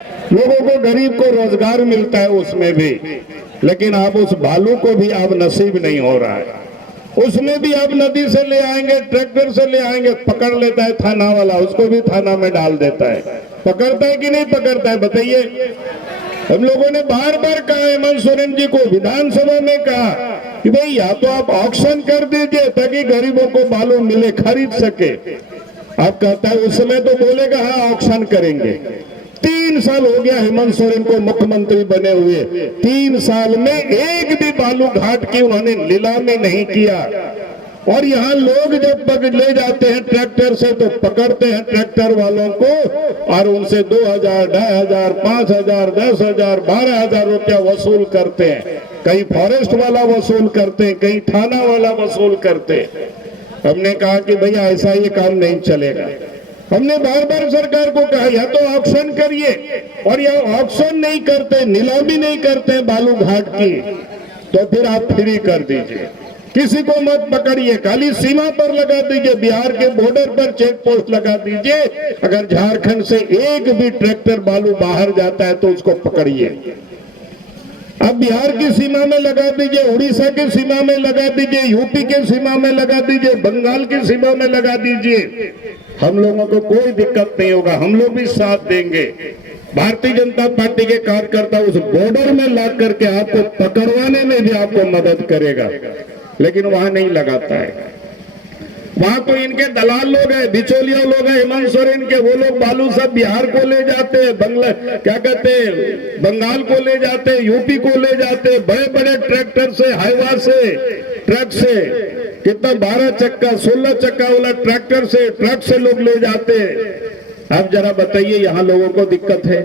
लोगों को, गरीब को रोजगार मिलता है उसमें भी, लेकिन आप उस बालू को भी अब नसीब नहीं हो रहा है। उसमें भी आप नदी से ले आएंगे, ट्रैक्टर से ले आएंगे, पकड़ लेता है थाना वाला, उसको भी थाना में डाल देता है। पकड़ता है कि नहीं पकड़ता है बताइए? हम लोगों ने बार बार कहा, हेमंत सोरेन जी को विधानसभा में कहा कि भाई या तो आप ऑक्शन कर दीजिए ताकि गरीबों को बालू मिले, खरीद सके। आप कहता है उस समय तो बोलेगा हाँ ऑक्शन करेंगे। 3 साल हो गया हेमंत सोरेन को मुख्यमंत्री बने हुए, 3 साल में एक भी बालू घाट की उन्होंने नीलामी नहीं किया। और यहाँ लोग जब पकड़ ले जाते हैं ट्रैक्टर से तो पकड़ते हैं ट्रैक्टर वालों को और उनसे 2000, 2500, 5000, 10,000, 12,000 रुपया वसूल करते हैं। कहीं फॉरेस्ट वाला वसूल करते हैं, कहीं थाना वाला वसूल करते हैं। हमने कहा कि भैया ऐसा ये काम नहीं चलेगा। हमने बार बार सरकार को कहा या तो ऑक्शन करिए, और या ऑक्शन नहीं करते, नीलामी नहीं करते बालू घाट की, तो फिर आप फ्री कर दीजिए। किसी को मत पकड़िए, खाली सीमा पर लगा दीजिए, बिहार के बॉर्डर पर चेक पोस्ट लगा दीजिए। अगर झारखंड से एक भी ट्रैक्टर बालू बाहर जाता है तो उसको पकड़िए। अब बिहार की सीमा में लगा दीजिए, उड़ीसा की सीमा में लगा दीजिए, यूपी के सीमा में लगा दीजिए, बंगाल की सीमा में लगा दीजिए। हम लोगों को कोई दिक्कत नहीं होगा, हम लोग भी साथ देंगे। भारतीय जनता पार्टी के कार्यकर्ता उस बॉर्डर में ला करके आपको पकड़वाने में भी आपको मदद करेगा, लेकिन वहां नहीं लगाता है। वहां तो इनके दलाल लोग हैं, बिचौलिया लोग हैं हेमंत सोरेन के, वो लोग बालू सब बिहार को ले जाते हैं, क्या कहते हैं, बंगाल को ले जाते हैं, यूपी को ले जाते हैं, बड़े बड़े ट्रैक्टर से, हाईवा से, ट्रक से, कितना 12 चक्का 16 चक्का वाला ट्रैक्टर से, ट्रक से लोग ले जाते हैं। अब जरा बताइए यहाँ लोगों को दिक्कत है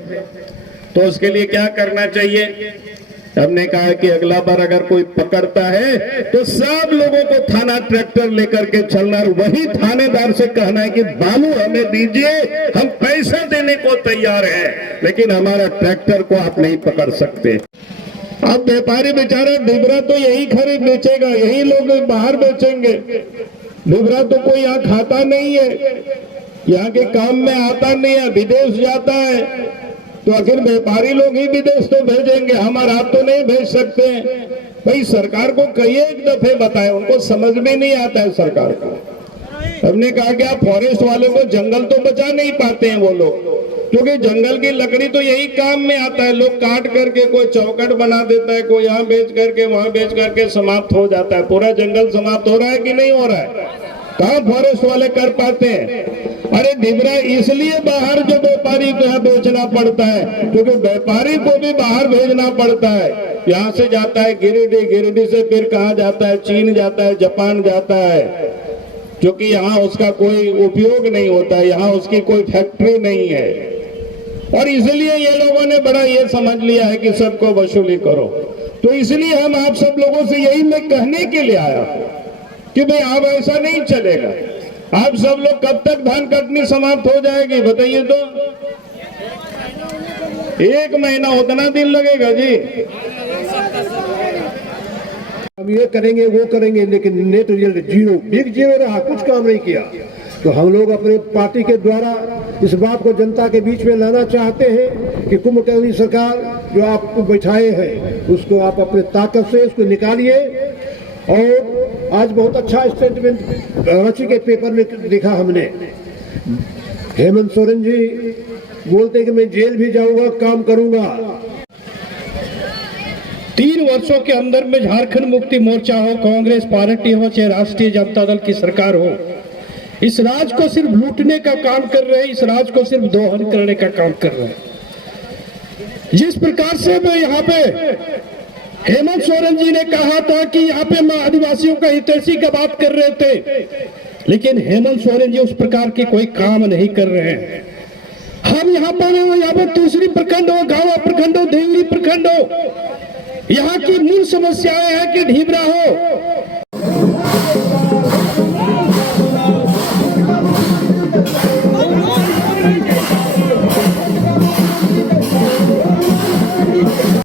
तो उसके लिए क्या करना चाहिए? हमने कहा कि अगला बार अगर कोई पकड़ता है तो सब लोगों को थाना ट्रैक्टर लेकर के चलना, वही थानेदार से कहना है कि बालू हमें दीजिए, हम पैसा देने को तैयार हैं, लेकिन हमारा ट्रैक्टर को आप नहीं पकड़ सकते। अब व्यापारी बेचारा डिबरा तो यही खरीद बेचेगा, यही लोग बाहर बेचेंगे। डिबरा तो कोई यहाँ खाता नहीं है, यहाँ के काम में आता नहीं है, विदेश जाता है, तो आखिर व्यापारी लोग ही विदेश तो भेजेंगे, हमारा आप तो नहीं भेज सकते। भाई सरकार को कई एक दफे बताए, उनको समझ में नहीं आता है सरकार को। हमने कहा कि आप फॉरेस्ट वाले को जंगल तो बचा नहीं पाते हैं वो लोग, क्योंकि जंगल की लकड़ी तो यही काम में आता है। लोग काट करके कोई चौखट बना देता है, कोई यहाँ बेच करके वहां बेच करके समाप्त हो जाता है। पूरा जंगल समाप्त हो रहा है कि नहीं हो रहा है? कहाँ फॉरेस्ट वाले कर पाते हैं? अरे डिबरा इसलिए बाहर जो व्यापारी को यहाँ बेचना पड़ता है, क्योंकि व्यापारी को भी बाहर भेजना पड़ता है। यहाँ से जाता है गिरिडीह, गिरिडीह से फिर कहाँ जाता है? चीन जाता है, जापान जाता है, क्योंकि यहाँ उसका कोई उपयोग नहीं होता है, यहाँ उसकी कोई फैक्ट्री नहीं है। और इसलिए ये लोगों ने बड़ा ये समझ लिया है कि सबको वसूली करो। तो इसलिए हम आप सब लोगों से यही मैं कहने के लिए आया कि भाई अब ऐसा नहीं चलेगा। आप सब लोग कब तक धान कटनी समाप्त हो जाएगी बताइए तो? 1 महीना, उतना दिन लगेगा जी। हम ये करेंगे वो करेंगे, लेकिन net result zero, big zero रहा, कुछ काम नहीं किया। तो हम लोग अपने पार्टी के द्वारा इस बात को जनता के बीच में लाना चाहते हैं कि कुंभकर्णी सरकार जो आपको बैठाए हैं उसको आप अपने ताकत से उसको निकालिए। और आज बहुत अच्छा स्टेटमेंट रांची के पेपर में लिखा हमने, हेमंत सोरेन जी बोलते हैं कि मैं जेल भी जाऊंगा, काम करूंगा। 3 वर्षों के अंदर में झारखंड मुक्ति मोर्चा हो, कांग्रेस पार्टी हो, चाहे राष्ट्रीय जनता दल की सरकार हो, इस राज को सिर्फ लूटने का काम कर रहे हैं, इस राज को सिर्फ दोहन करने का काम कर रहे हैं। जिस प्रकार से मैं यहाँ पे हेमंत सोरेन जी ने कहा था कि यहाँ पे मैं आदिवासियों का हितैषी का बात कर रहे थे, लेकिन हेमंत सोरेन जी उस प्रकार के कोई काम नहीं कर रहे हैं। हम यहाँ पर दूसरी प्रखंड हो, गाँव प्रखंड हो, देवरी प्रखंड हो, यहाँ की मूल समस्याएं हैं कि ढीबरा हो,